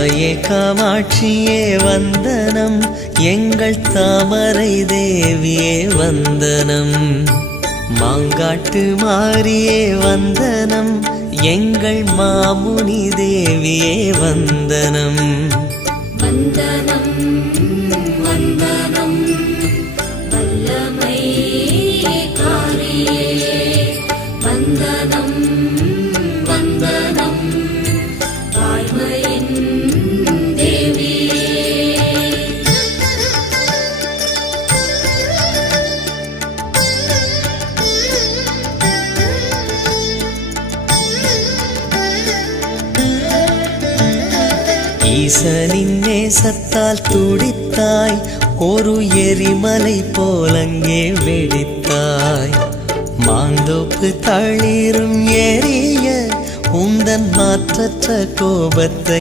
தாயே காமாட்சியே வந்தனம், எங்கள் தாமரை தேவியே வந்தனம். மாங்காட்டு மாரியே வந்தனம், எங்கள் மாமுனி தேவியே வந்தனம். வந்தனம் வந்தனம் வல்லமை காரியே, வந்தனம் வந்தனம் வாய்மையின் தேவியே. ஈசனின் நேசத்தால் துடித்தாய், ஒரு எரிமலை போலங்கே வெடித்தாய். மாந்தோப்பு தளிரும் எரிய உந்தன் மாற்றற்ற கோபத்தை